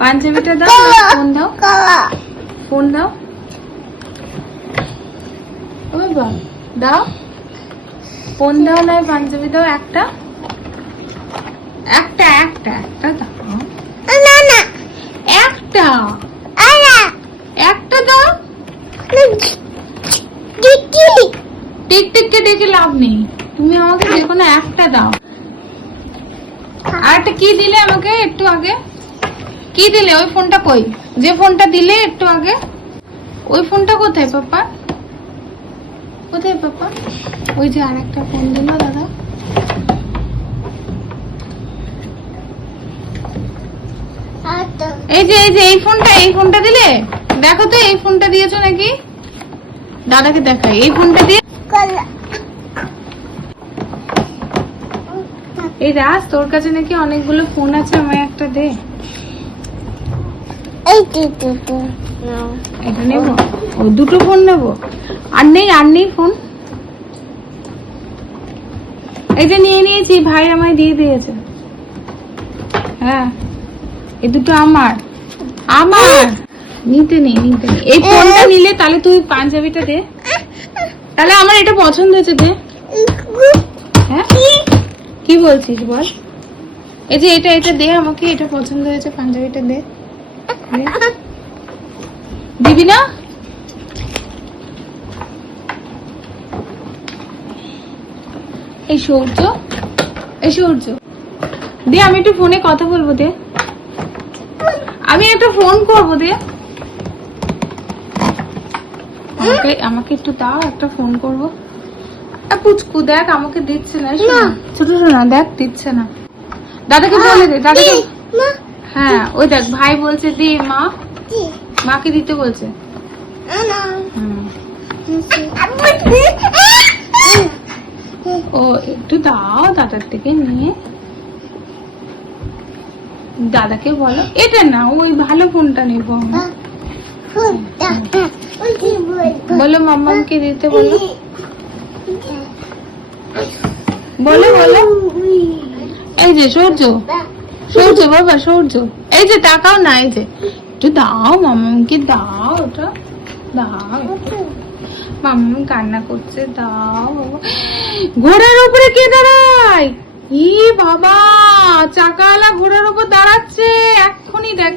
পাঞ্জাবিটা দাও, ফোন দাও, ফোন দাও। ও বাবা, দাও ফোন দাও, নয় পাঞ্জাবি দাও একটা, একটা একটা একটা দাও, একটা একটা দাও। টিক টিককে ডেকে লাভ নেই, তুমি আমাকে যে কোনো একটা দাও। আর একটা কি দিলে আমাকে একটু আগে? কি দিলে? ওই ফোনটা কই? যে ফোনটা দিলে একটু আগে, ওই ফোনটা কোথায় পাপা? কোথায় পাপা? ওই যে আর একটা ফোন দিল দাদা। এই যে এই যে এই ফোনটা দিলে, দেখো তো এই ফোনটা দিয়েছো নাকি? দাদাকে দেখাই, এই ফোনটা দিয়ে। এই রাজ, তোর কাছে নাকি অনেকগুলো ফোন আছে, আমায় একটা দে। এটা নেবো? ও দুটো ফোন নেবো? আর নেই ফোন। এটা নিয়ে নিয়েছি, ভাই আমায় দিয়ে দিয়েছে। হ্যাঁ, এই দুটো আমার নিতে নেই। এই ফোনটা নিলে তাহলে তুই পাঞ্জাবিটা দে, তাহলে আমার এটা পছন্দ হয়েছে, দে। হ্যাঁ, কি বলছিস বল? এই যে এটা দে আমাকে, এটা পছন্দ হয়েছে, পাঞ্জাবিটা দে। দিবি না? এই সূর্য দে, আমি একটু ফোনে কথা বলবো, দে। আমি একটা ফোন করবো, দে। আমাকে একটু দাও, একটা ফোন করবো। পুচকু দেখ আমাকে দিচ্ছে না, ছোট শোনা দেখ দিচ্ছে না। দাদাকে বলে দে, দাদাকে। হ্যাঁ, ওই দেখ ভাই বলছে দে, মাকে দিতে বলছে। ও একটু দাও দাদার থেকে নিয়ে, দাদাকে বলো এটা না, ওই ভালো ফোনটা নেবো। বলো মাম্মামকে দিতে বলো, বলো। এই যে সূর্য বাবা, সূর্য, এই যে তাকাও না, এই যে একটু দাও মাম্মামকে, দাও ওটা দাও। মাম্মাম কান্না করছে, দাও বাবা। ঘোড়ার উপরে কে দাঁড়ায়? ই বাবা, চাকাওয়ালা ঘোড়ার উপর দাঁড়াচ্ছে এক্ষুনি, দেখ।